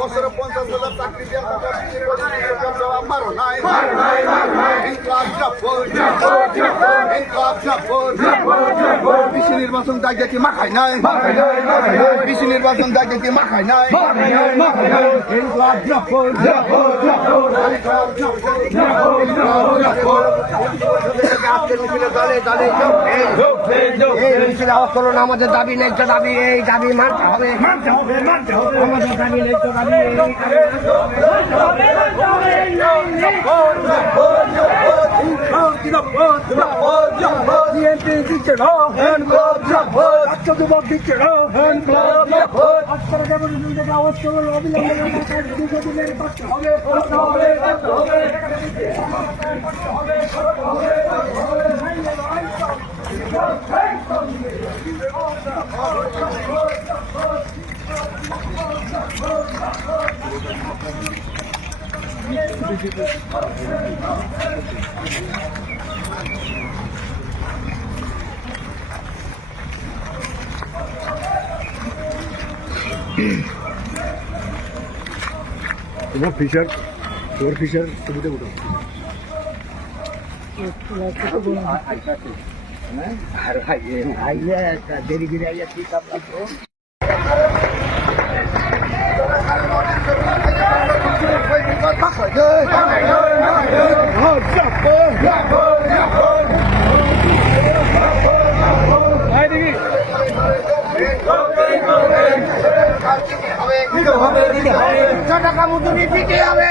বছরে পঞ্চাশ হাজার চাকরি মারো নাই কৃষি নির্বাচন দাগে কি মাখায় নাই কৃষি নির্বাচন দাগে কি মাখায় নাই ইনকলাব মিছিলে দলে দলে যোগ এই এই মিছিলে আওয়াজ করুন আমাদের দাবি ন্যায্য দাবি এই দাবি মানতে হবে। মানতে হবে মানতে আমাদের দাবি দাবি তোমার ফিশার তোর ফিশার ছবিটা উঠো আর আইলে দেরি করে আইয়া ঠিক আপনার টাকা মজুরি দিতে হবে